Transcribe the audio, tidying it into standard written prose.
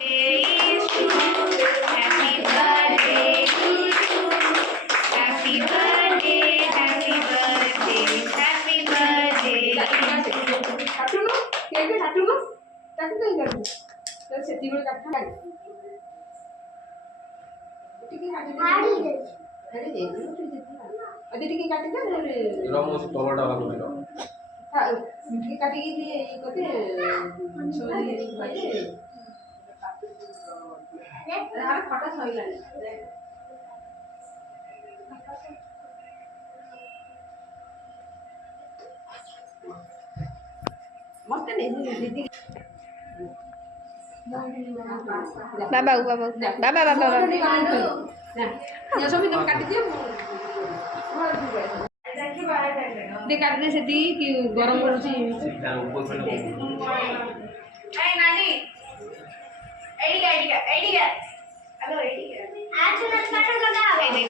is to you. Happy birthday to you. Happy birthday, happy birthday, happy birthday. काटू no cake काटू no काटू नहीं कर तो सेती बड़ काट खा टिके काटी दे अरे दे अदे टिके काटी दे रमो से कवरटा वाला मेरा हां टिके काटी के दिए ये कोते छोरी भाई अरे फटा सही लागे मस्त नहीं दीदी बाबा ये सब तुम काट दियो दे काट दे से दी कि गरम करूची सीधा ऊपर में ए नानी एडी का